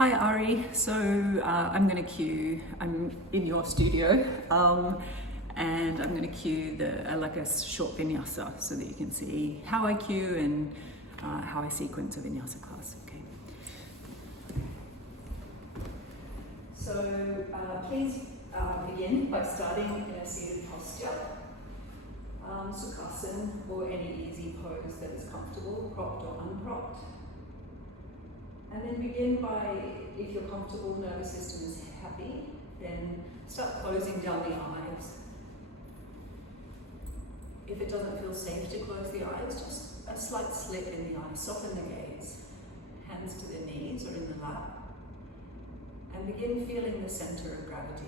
Hi Ari, so I'm going to cue, I'm in your studio and I'm going to cue like a short vinyasa so that you can see how I cue and how I sequence a vinyasa class. Okay. So please begin by starting in a seated posture, sukhasana, or any easy pose that is comfortable, propped or unpropped. And then begin by, if you're comfortable, nervous system is happy, then start closing down the eyes. If it doesn't feel safe to close the eyes, just a slight slip in the eyes, soften the gaze, hands to the knees or in the lap, and begin feeling the center of gravity,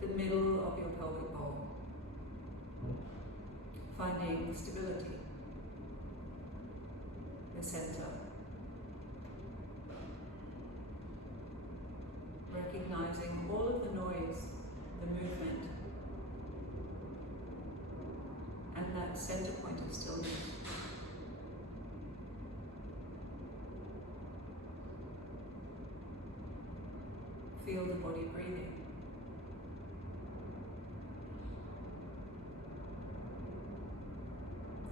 the middle of your pelvic bowl, finding stability, the center. Recognizing all of the noise, the movement, and that center point of stillness. Feel the body breathing.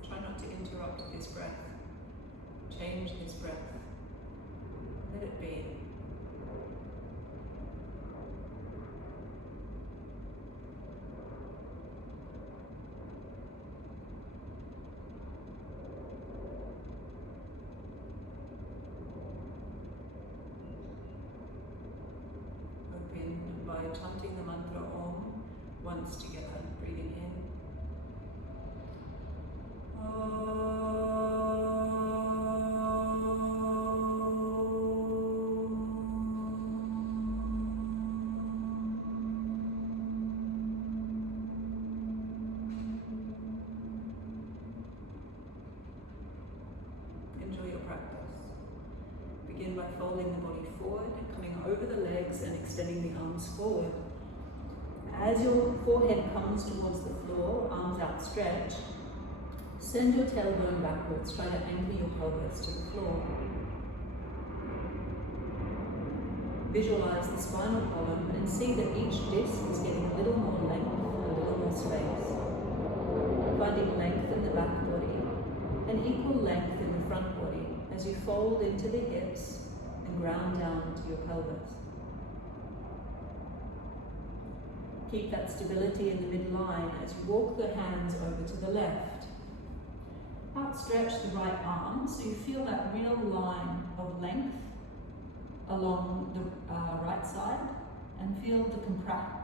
Try not to interrupt this breath. Change this breath. Let it be. By chanting the mantra Om once together, breathing in. Enjoy your practice. Begin by folding the body forward and coming over the legs and extending the arms forward. As your forehead comes towards the floor, arms outstretched, send your tailbone backwards, try to anchor your pelvis to the floor. Visualize the spinal column and see that each disc is getting a little more length, a little more space. Finding length in the back body and equal length in the front body as you fold into the hips and ground down to your pelvis. Keep that stability in the midline as you walk the hands over to the left. Outstretch the right arm so you feel that real line of length along the right side and feel the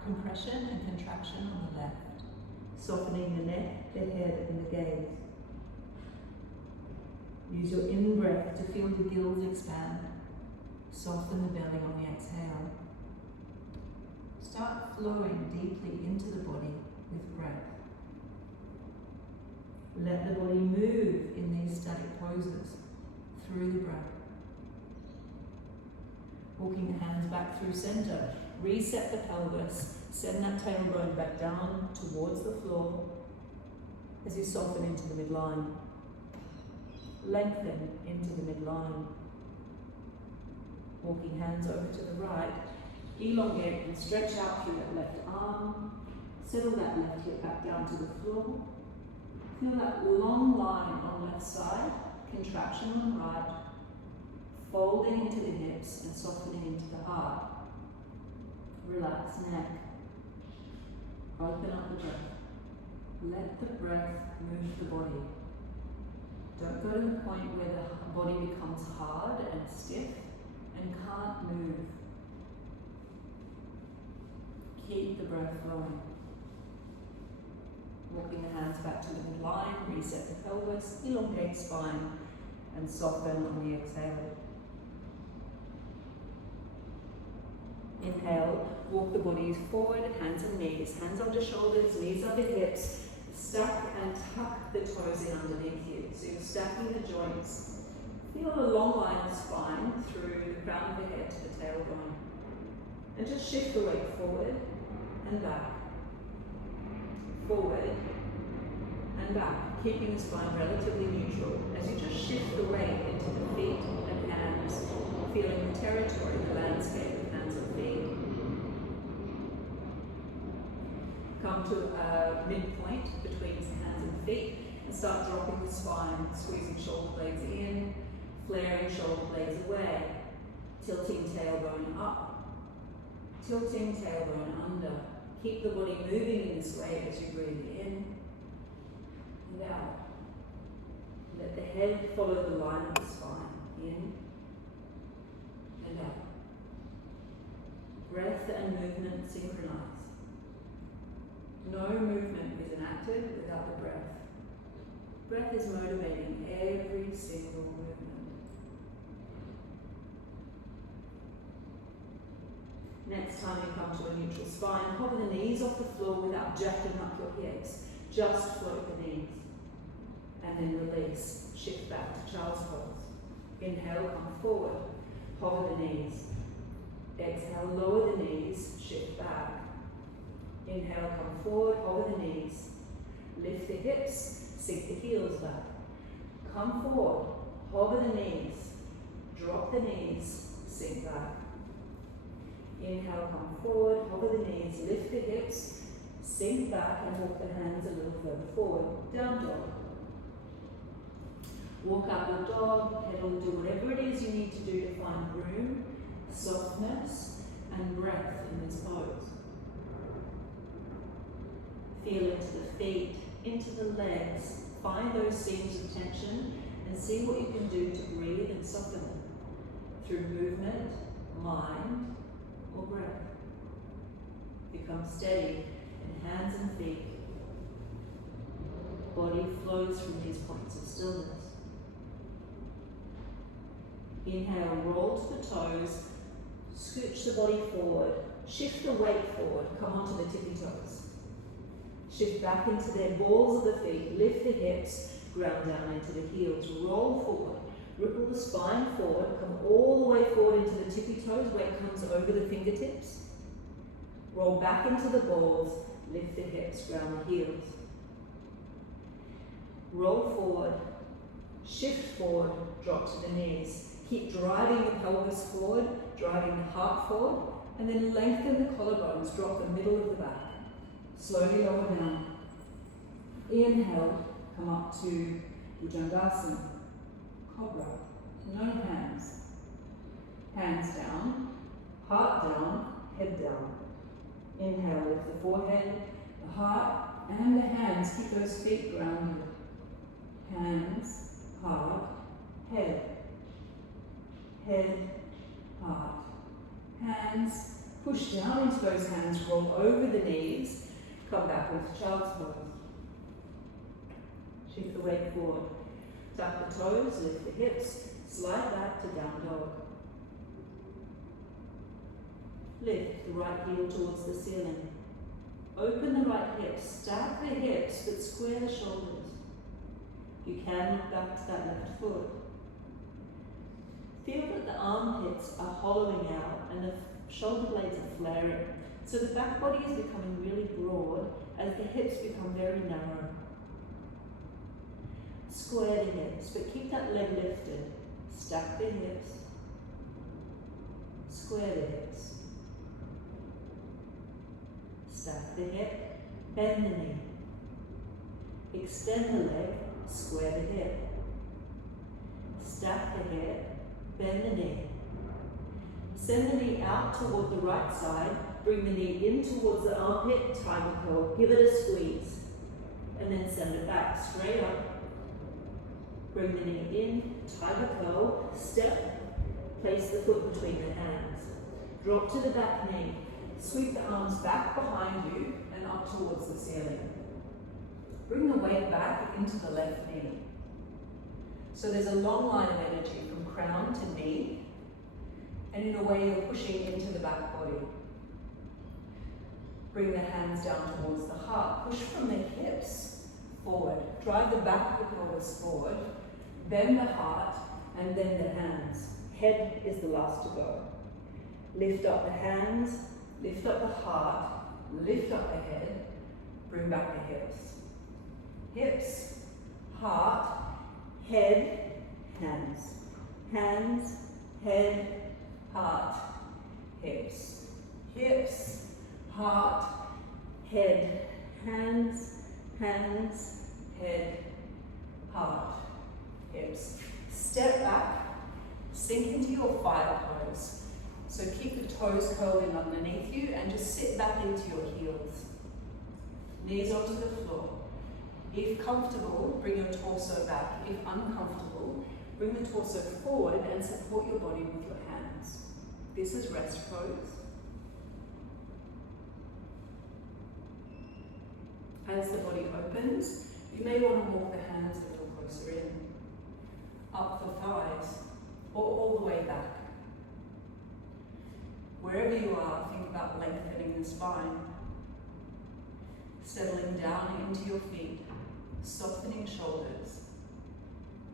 compression and contraction on the left, softening the neck, the head and the gaze. Use your in-breath to feel the gills expand. Soften the belly on the exhale. Start flowing deeply into the body with breath. Let the body move in these static poses through the breath. Walking the hands back through center. Reset the pelvis. Send that tailbone back down towards the floor as you soften into the midline. Lengthen into the midline. Walking hands over to the right, elongate and stretch out through that left arm. Settle that left hip back down to the floor. Feel that long line on left side, contraction on right, folding into the hips and softening into the heart. Relax neck. Open up the breath. Let the breath move the body. Don't go to the point where the body becomes hard and stiff and can't move. Keep the breath flowing. Walking the hands back to the midline, reset the pelvis, elongate spine, and soften on the exhale. Inhale, walk the bodies forward, hands and knees, hands under shoulders, knees under hips. Stack and tuck the toes in underneath you. So you're stacking the joints. Feel a long line of spine through the crown of the head to the tailbone. And just shift the weight forward and back. Forward and back, keeping the spine relatively neutral as you just shift the weight into the feet and hands, feeling territory, the landscape of hands and feet. Come to a midpoint between hands and feet and start dropping the spine, squeezing shoulder blades in, flaring shoulder blades away, tilting tailbone up, tilting tailbone under. Keep the body moving in this way as you breathe in and out. Let the head follow the line of the spine, in and out. Breath and movement synchronize. No movement is enacted without the breath. Breath is motivating every single movement. Next time you come to a neutral spine, hover the knees off the floor without jacking up your hips. Just float the knees. And then release. Shift back to child's pose. Inhale, come forward. Hover the knees. Exhale, lower the knees. Shift back. Inhale, come forward. Hover the knees. Lift the hips. Sink the heels back. Come forward. Hover the knees. Drop the knees. Sink back. Inhale, come forward. Hover the knees. Lift the hips. Sink back and walk the hands a little further forward. Down dog. Walk out your dog, pedal, do whatever it is you need to do to find room, softness, and breath in this pose. Feel into the feet, into the legs, find those seams of tension, and see what you can do to breathe and soften them through movement, mind, or breath. Become steady in hands and feet. Body flows from these points of stillness. Inhale, roll to the toes, scooch the body forward, shift the weight forward, come onto the tippy toes. Shift back into their balls of the feet, lift the hips, ground down into the heels, roll forward, ripple the spine forward, come all the way forward into the tippy toes, weight comes over the fingertips. Roll back into the balls, lift the hips, ground the heels. Roll forward, shift forward, drop to the knees. Keep driving the pelvis forward, driving the heart forward, and then lengthen the collarbones, drop the middle of the back. Slowly lower down. Inhale, come up to Bhujangasana, Cobra, no hands. Hands down, heart down, head down. Inhale, lift the forehead, the heart, and the hands. Keep those feet grounded. Hands, heart, head. Head, heart, hands. Push down into those hands, roll over the knees. Come back with child's pose. Shift the weight forward. Tuck the toes, lift the hips, slide back to down dog. Lift the right heel towards the ceiling. Open the right hips, stack the hips, but square the shoulders. You can look back to that left foot. Feel that the armpits are hollowing out and the shoulder blades are flaring. So the back body is becoming really broad as the hips become very narrow. Square the hips, but keep that leg lifted. Stack the hips. Square the hips. Stack the hip, bend the knee. Extend the leg, square the hip. Stack the hip, bend the knee. Send the knee out toward the right side, bring the knee in towards the armpit, tiger curl, give it a squeeze, and then send it back, straight up. Bring the knee in, tiger curl, step, place the foot between the hands. Drop to the back knee, sweep the arms back behind you and up towards the ceiling. Bring the weight back into the left knee. So there's a long line of energy from crown to knee, and in a way you're pushing into the back body. Bring the hands down towards the heart. Push from the hips forward. Drive the back of the pelvis forward. Bend the heart and then the hands. Head is the last to go. Lift up the hands, lift up the heart, lift up the head, bring back the hips. Hips, heart, head, hands. Hands, head, heart, hips, hips, heart, head, hands, hands, head, heart, hips. Step back, sink into your fire pose. So keep the toes curled in underneath you and just sit back into your heels. Knees onto the floor. If comfortable, bring your torso back. If uncomfortable, bring the torso forward and support your body with your hands. This is rest pose. As the body opens, you may want to walk the hands a little closer in, up the thighs, or all the way back. Wherever you are, think about lengthening the spine, settling down into your feet, softening shoulders,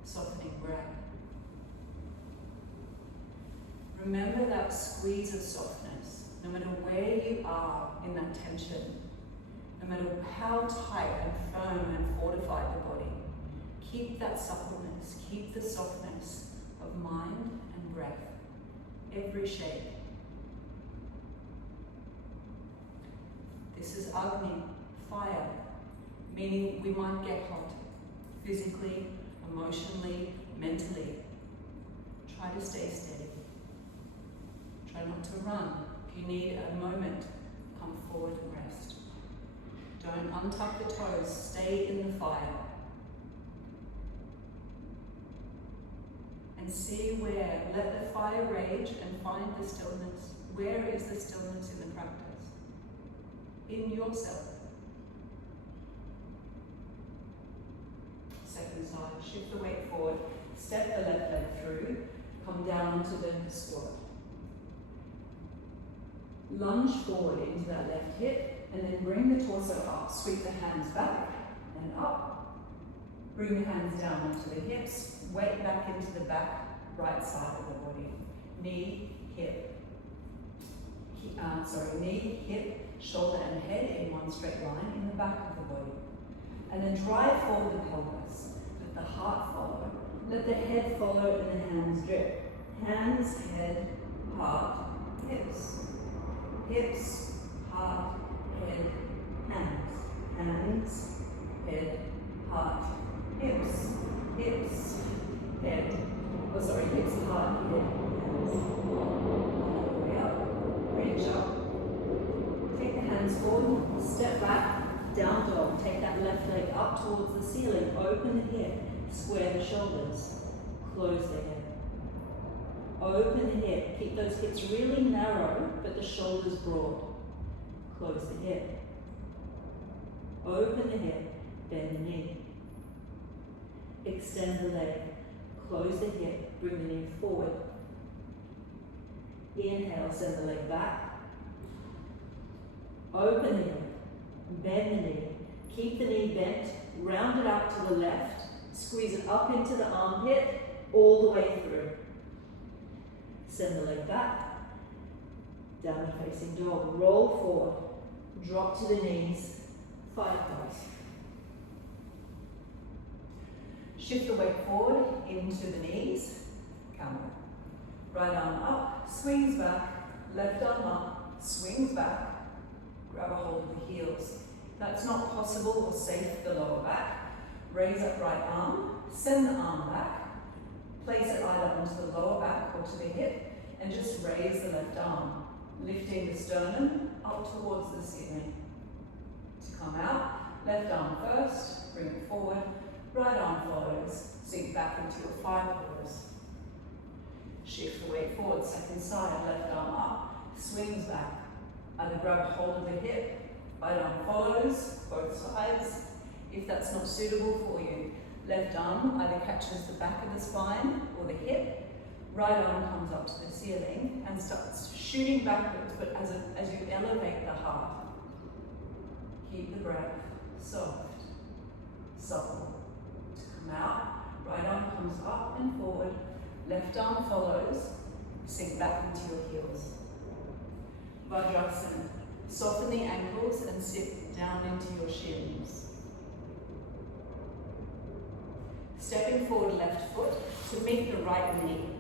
softening breath. Remember that squeeze of softness, no matter where you are in that tension, no matter how tight and firm and fortified the body. Keep that suppleness, keep the softness of mind and breath, every shake. This is Agni, fire, meaning we might get hot, physically, emotionally, mentally. Try to stay steady. Try not to run. If you need a moment, come forward and rest. Don't untuck the toes, stay in the fire. And see where, let the fire rage and find the stillness. Where is the stillness in the practice? In yourself. Second side, shift the weight forward, step the left leg through, come down to the squat. Lunge forward into that left hip, and then bring the torso up, sweep the hands back and up. Bring the hands down onto the hips, weight back into the back, right side of the body. Knee, hip, knee, hip, shoulder and head in one straight line in the back of the body. And then drive forward the pelvis. Let the heart follow. Let the head follow and the hands drip. Hands, head, heart, hips. Hips, heart, head, hands. Hands, head, heart, hips. Hips, head. Hips, heart, head, hands. All the way up. Reach up. Take the hands forward, step back, down dog. Take that left leg up towards the ceiling. Open the hip, square the shoulders, close the hip. Open the hip, keep those hips really narrow, but the shoulders broad. Close the hip. Open the hip, bend the knee. Extend the leg, close the hip, bring the knee forward. Inhale, send the leg back. Open the hip, bend the knee. Keep the knee bent, round it out to the left, squeeze it up into the armpit, all the way through. Send the leg back, downward facing dog. Roll forward, drop to the knees, fire pose. Shift the weight forward into the knees, camel. Right arm up, swings back, left arm up, swings back, grab a hold of the heels. If that's not possible or safe for the lower back, raise up right arm, send the arm back, place it either onto the lower back or to the hip, and just raise the left arm, lifting the sternum up towards the ceiling. To come out, left arm first, bring it forward, right arm follows, sink back into your fire pose. Shift the weight forward, second side, left arm up, swings back. Either grab hold of the hip, right arm follows, both sides. If that's not suitable for you, left arm either catches the back of the spine or the hip, right arm comes up to the ceiling and starts shooting backwards, but as you elevate the heart, keep the breath soft, supple. To come out, right arm comes up and forward, left arm follows, sink back into your heels. Vajrasana. Soften the ankles and sit down into your shins. Stepping forward left foot to meet the right knee.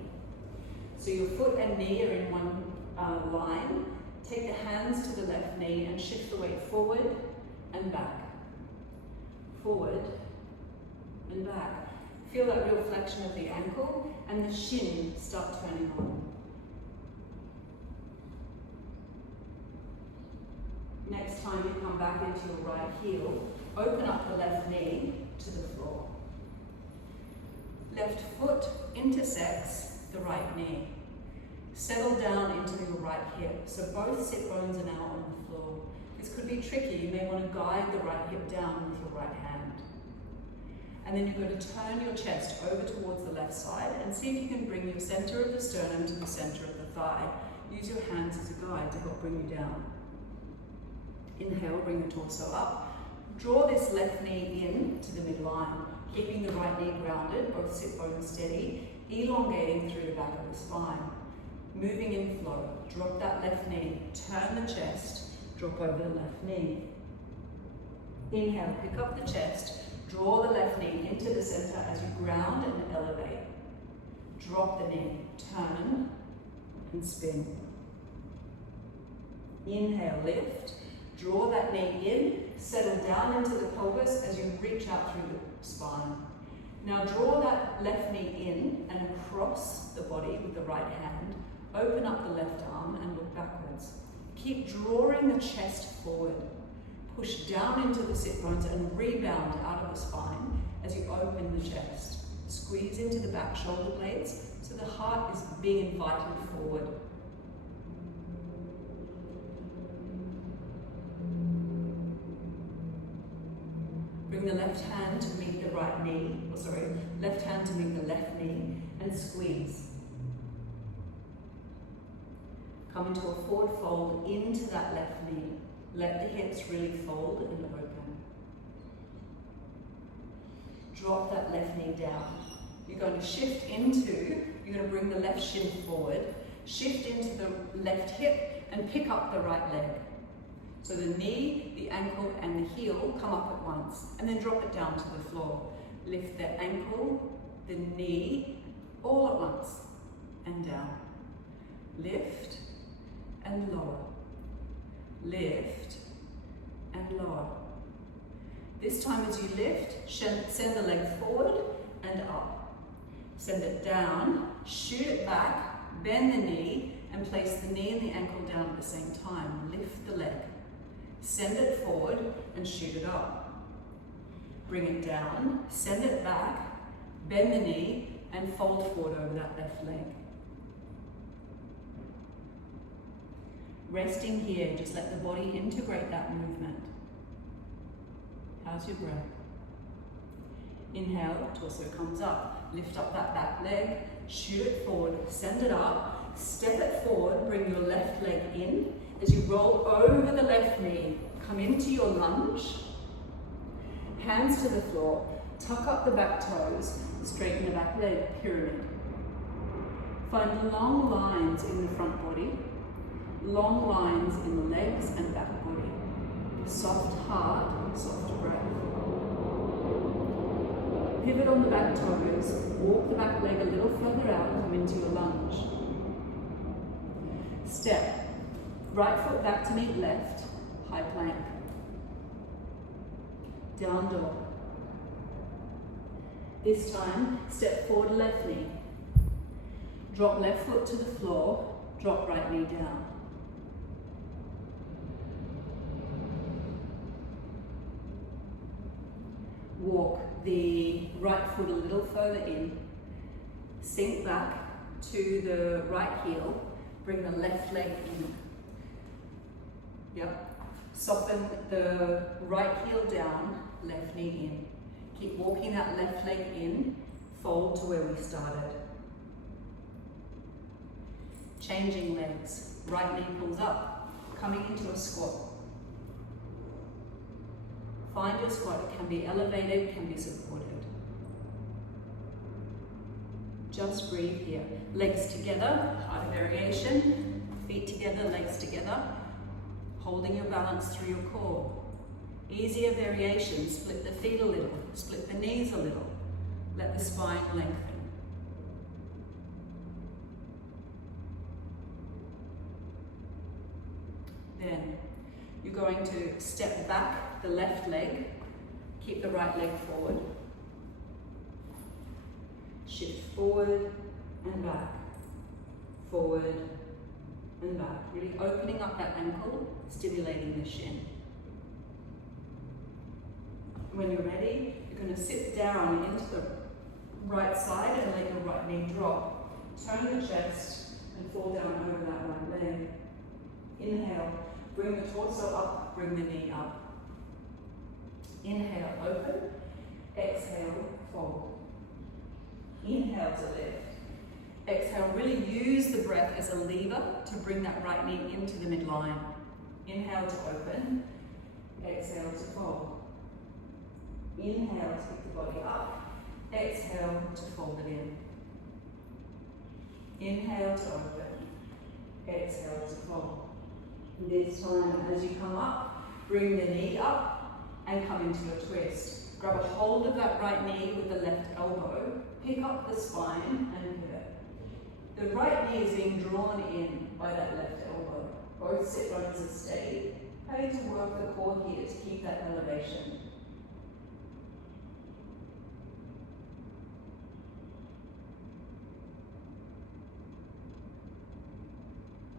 So So your foot and knee are in one line. Take the hands to the left knee and shift the weight forward and back. Forward and back. Feel that real flexion of the ankle and the shin start turning on. Next time you come back into your right heel, open up the left knee to the floor. Left foot intersects the right knee. Settle down into your right hip, so both sit bones are now on the floor. This could be tricky. You may want to guide the right hip down with your right hand. And then you're going to turn your chest over towards the left side and see if you can bring your center of the sternum to the center of the thigh. Use your hands as a guide to help bring you down. Inhale, bring the torso up. Draw this left knee in to the midline, keeping the right knee grounded, both sit bones steady, elongating through the back of the spine. Moving in flow, drop that left knee, turn the chest, drop over the left knee. Inhale, pick up the chest, draw the left knee into the center as you ground and elevate. Drop the knee, turn and spin. Inhale, lift, draw that knee in, settle down into the pelvis as you reach out through the spine. Now draw that left knee in and across the body with the right hand. Open up the left arm and look backwards. Keep drawing the chest forward. Push down into the sit bones and rebound out of the spine as you open the chest. Squeeze into the back shoulder blades so the heart is being invited forward. Bring the left hand to meet the right knee, left hand to meet the left knee and squeeze. Come into a forward fold into that left knee. Let the hips really fold and open. Drop that left knee down. You're going to shift into, you're going to bring the left shin forward, shift into the left hip and pick up the right leg. So the knee, the ankle and the heel come up at once and then drop it down to the floor. Lift the ankle, the knee, all at once and down. Lift and lower. Lift and lower. This time as you lift, send the leg forward and up. Send it down, shoot it back, bend the knee and place the knee and the ankle down at the same time. Lift the leg. Send it forward and shoot it up. Bring it down, send it back, bend the knee and fold forward over that left leg. Resting here, just let the body integrate that movement. How's your breath? Inhale, torso comes up. Lift up that back leg, shoot it forward, send it up, step it forward, bring your left leg in. As you roll over the left knee, come into your lunge. Hands to the floor, tuck up the back toes, straighten the back leg, pyramid. Find long lines in the front body. Long lines in the legs and back body. Soft heart, soft breath. Pivot on the back toes, walk the back leg a little further out, come into your lunge. Step. Right foot back to meet left, high plank. Down dog. This time, step forward left knee. Drop left foot to the floor, drop right knee down. Walk the right foot a little further in, sink back to the right heel, bring the left leg in. Yep. Soften the right heel down, left knee in. Keep walking that left leg in, fold to where we started. Changing legs, right knee pulls up, coming into a squat. Find your squat, it can be elevated, can be supported. Just breathe here. Legs together, harder variation. Feet together, legs together. Holding your balance through your core. Easier variation, split the feet a little, split the knees a little. Let the spine lengthen. Then you're going to step back the left leg, keep the right leg forward. Shift forward and back, forward and back. Really opening up that ankle, stimulating the shin. When you're ready, you're going to sit down into the right side and let your right knee drop. Turn the chest and fall down over that right leg. Inhale, bring the torso up, bring the knee up. Inhale, open. Exhale, fold. Inhale to lift. Exhale, really use the breath as a lever to bring that right knee into the midline. Inhale to open. Exhale to fold. Inhale to pick the body up. Exhale to fold it in. Inhale to open. Exhale to fold. This time, as you come up, bring the knee up and come into your twist. Grab a hold of that right knee with the left elbow. Pick up the spine and pivot. The right knee is being drawn in by that left elbow. Both sit bones are steady. Pay to work the core here to keep that elevation.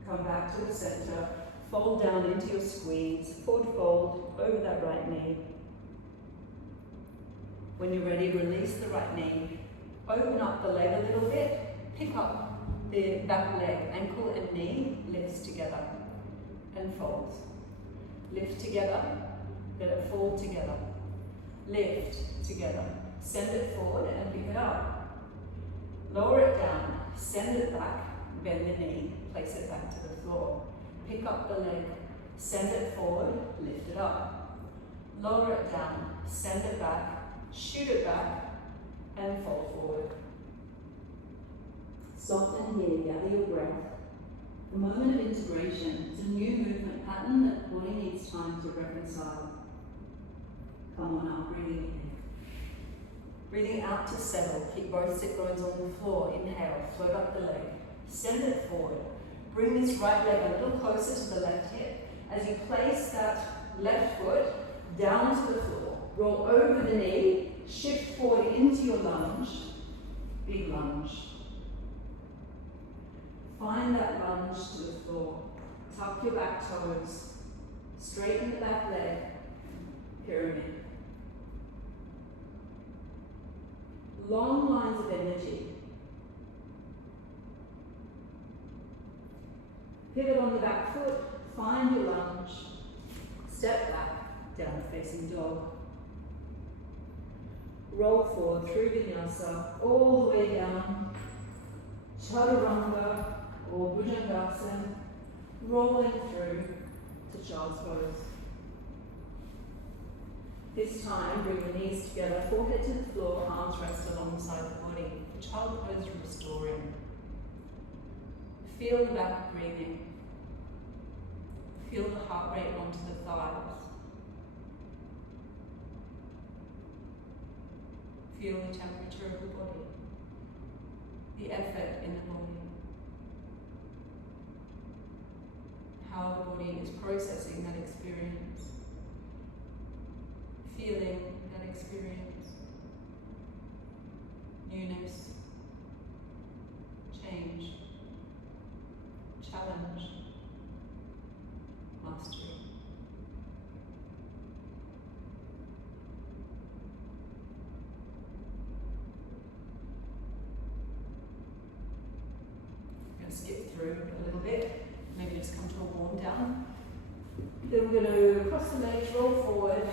Come back to the center, fold down into your squeeze, forward fold over that right knee. When you're ready, release the right knee, open up the leg a little bit, pick up the back leg, ankle and knee lifts together and folds. Lift together, let it fall together. Lift together, send it forward and pick it up. Lower it down, send it back, bend the knee, place it back to the floor. Pick up the leg, send it forward, lift it up. Lower it down, send it back, shoot it back, and fold forward. Soften here, gather your breath. The moment of integration is a new movement pattern that the body needs time to reconcile. Come on up, breathing in. Breathing out to settle, keep both sit bones on the floor. Inhale, float up the leg. Send it forward. Bring this right leg a little closer to the left hip. As you place that left foot down to the floor, roll over the knee, shift forward into your lunge, big lunge. Find that lunge to the floor. Tuck your back toes, straighten the back leg, pyramid. Long lines of energy. Pivot on the back foot, find your lunge, step back, down facing dog. Roll forward through Vinyasa, all the way down, Chaturanga or Bhujangasana, rolling through to Child's Pose. This time, bring the knees together, forehead to the floor, arms rest alongside the body. The Child Pose restoring. Feel the back breathing. Feel the heart rate onto the thighs. Feel the temperature of the body. The effort in the body. How the body is processing that experience. Feeling that experience. Newness. Change. Challenge. Mastery. I'm going to skip through a little bit, maybe just come to a warm down. Then we're going to cross the legs, roll forward,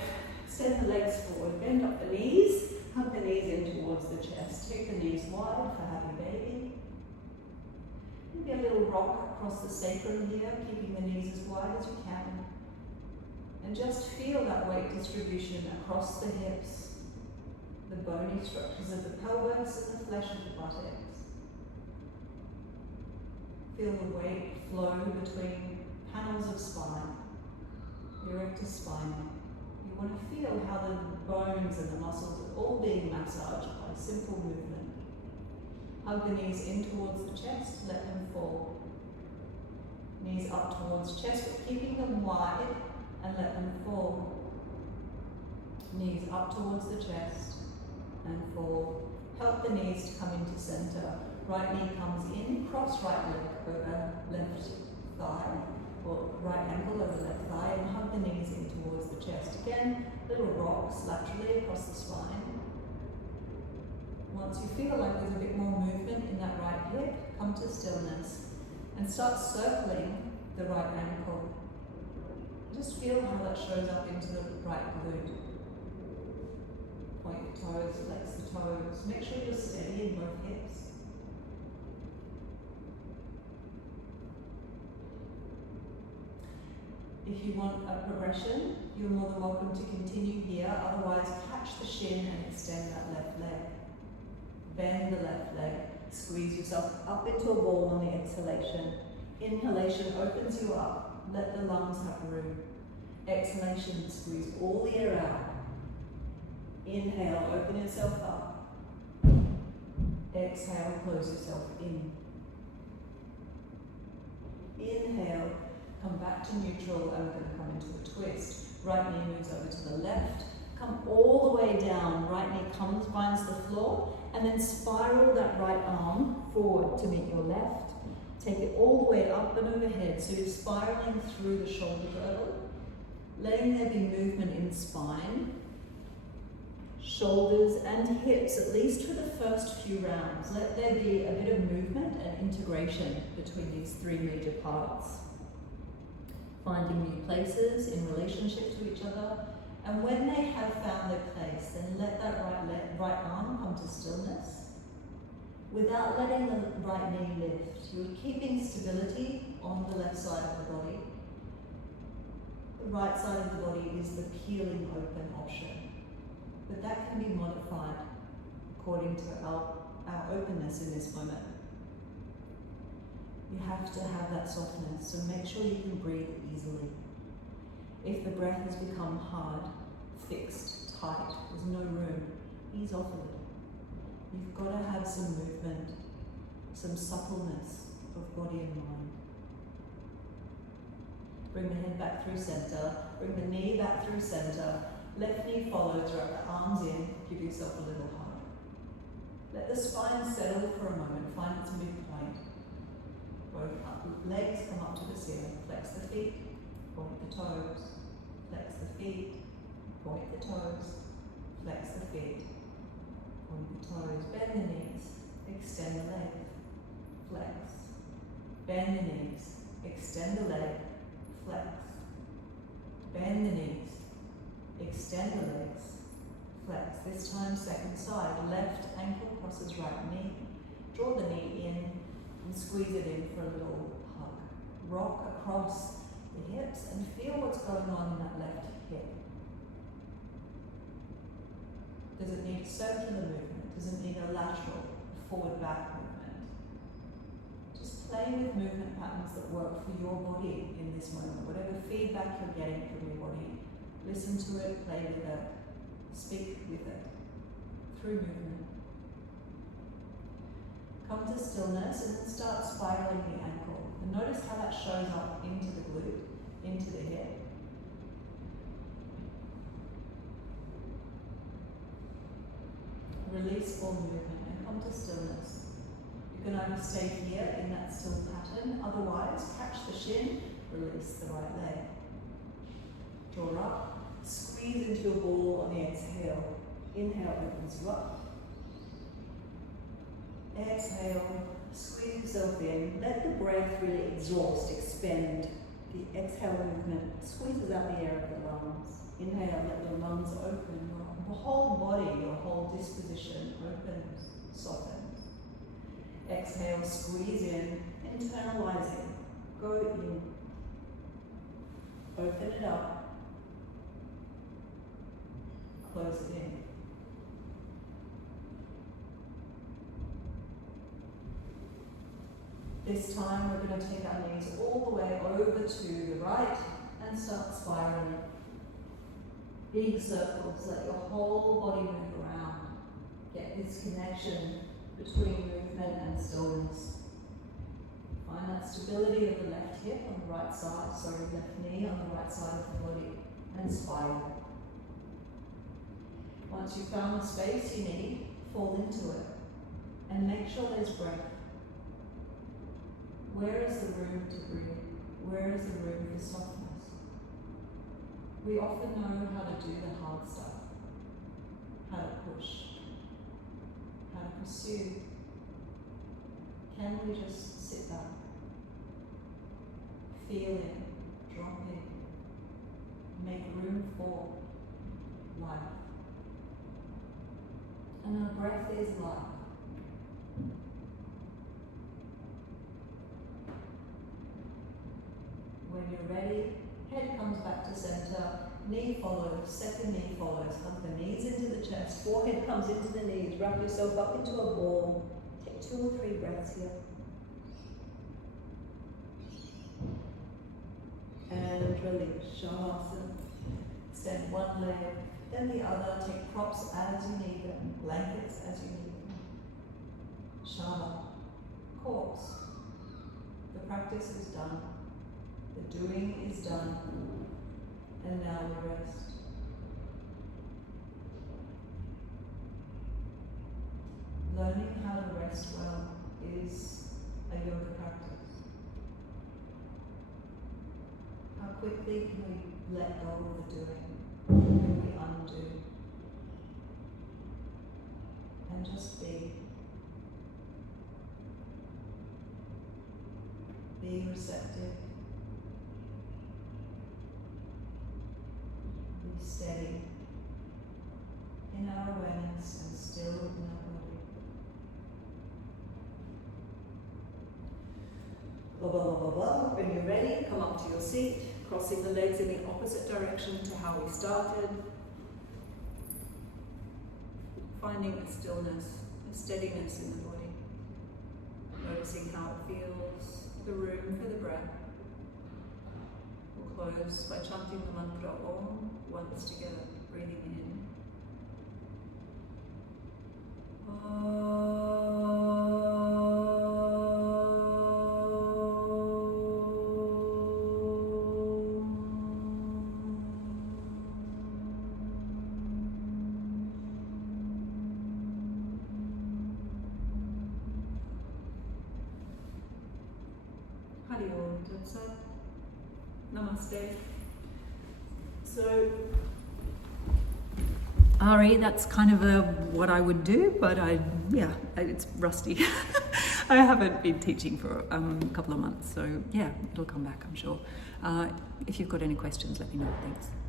send the legs forward, bend up the knees, hug the knees in towards the chest, take the knees wide for happy baby. Maybe a little rock across the sacrum here, keeping the knees as wide as you can. And just feel that weight distribution across the hips, the bony structures of the pelvis and the flesh of the buttocks. Feel the weight flow between panels of spine, erector spine. You want to feel how the bones and the muscles are all being massaged by simple movement. Hug the knees in towards the chest, let them fall. Knees up towards chest, but keeping them wide and let them fall. Knees up towards the chest and fall. Help the knees to come into center. Right knee comes in, cross right leg over left thigh, or right ankle over left thigh, and hug the knees in towards the chest. Again, little rocks laterally across the spine. Once you feel like there's a bit more movement in that right hip, come to stillness and start circling the right ankle. Just feel how that shows up into the right glute. Point your toes, flex the toes. Make sure you're steady in both hips. If you want a progression, you're more than welcome to continue here. Otherwise, catch the shin and extend that left leg. Bend the left leg. Squeeze yourself up into a ball on the exhalation. Inhalation opens you up. Let the lungs have room. Exhalation, squeeze all the air out. Inhale, open yourself up. Exhale, close yourself in. Inhale, come back to neutral, and we're going to come into a twist. Right knee moves over to the left. Come all the way down. Right knee finds the floor, and then spiral that right arm forward to meet your left. Take it all the way up and overhead, so you're spiraling through the shoulder girdle, letting there be movement in spine, shoulders and hips, at least for the first few rounds. Let there be a bit of movement and integration between these three major parts. Finding new places in relationship to each other, and when they have found their place, then let that right arm come to stillness. Without letting the right knee lift, you're keeping stability on the left side of the body. The right side of the body is the peeling open option, but that can be modified according to our openness in this moment. You have to have that softness, so make sure you can breathe easily. If the breath has become hard, fixed, tight, there's no room, ease off of it. You've got to have some movement, some suppleness of body and mind. Bring the head back through center, bring the knee back through center, left knee follows, wrap the arms in, give yourself a little hug. Let the spine settle for a moment, find its midpoint. Both legs come up to the ceiling, flex the feet, point the toes, flex the feet, point the toes, flex the feet, point the toes, bend the knees, extend the leg, flex, bend the knees, extend the leg, flex, bend the knees, extend the legs, flex. This time second side, left ankle crosses right knee, draw the knee in and squeeze it in for a little hug. Rock across the hips and feel what's going on in that left hip. Does it need circular movement? Does it need a lateral, forward-back movement? Just play with movement patterns that work for your body in this moment. Whatever feedback you're getting from your body, listen to it, play with it, speak with it through movement. Come to stillness and then start spiraling the ankle. And notice how that shows up into the glute, into the hip. Release all movement and come to stillness. You can either stay here in that still pattern, otherwise catch the shin, release the right leg. Draw up, squeeze into a ball on the exhale. Inhale opens you up. Exhale, squeeze yourself in. Let the breath really exhaust, expend. The exhale movement squeezes out the air of the lungs. Inhale, let the lungs open. The whole body, your whole disposition opens, softens. Exhale, squeeze in, internalizing. Go in. Open it up. Close it in. This time we're going to take our knees all the way over to the right and start spiraling. Big circles, let your whole body move around. Get this connection between movement and stillness. Find that that stability of the left hip on the right side, left knee on the right side of the body, and spiral. Once you've found the space you need, fall into it, and make sure there's breath. Where is the room to breathe? Where is the room for softness? We often know how to do the hard stuff, how to push, how to pursue. Can we just sit back, feel in, drop in, make room for life? And our breath is life. When you're ready, head comes back to center, knee follows, second knee follows, hug the knees into the chest, forehead comes into the knees, wrap yourself up into a ball. Take 2 or 3 breaths here. And release, Shavasana. Extend one leg, then the other. Take props as you need them, blankets as you need them. Shava, corpse. The practice is done. The doing is done. And now we rest. Learning how to rest well is a yoga practice. How quickly can we let go of the doing? Can we undo? And just be. Be receptive. Be steady in our awareness and still in our body. Blah, blah, blah, blah, blah. When you're ready, come up to your seat, crossing the legs in the opposite direction to how we started. Finding a stillness, a steadiness in the body. Noticing how it feels, the room for the breath. We'll close by chanting the mantra Om once together, breathing in. Hari Om Tat Sat. Namaste. So, Ari, that's kind of what I would do, but it's rusty. I haven't been teaching for a couple of months, so yeah, it'll come back, I'm sure. If you've got any questions, let me know. Thanks.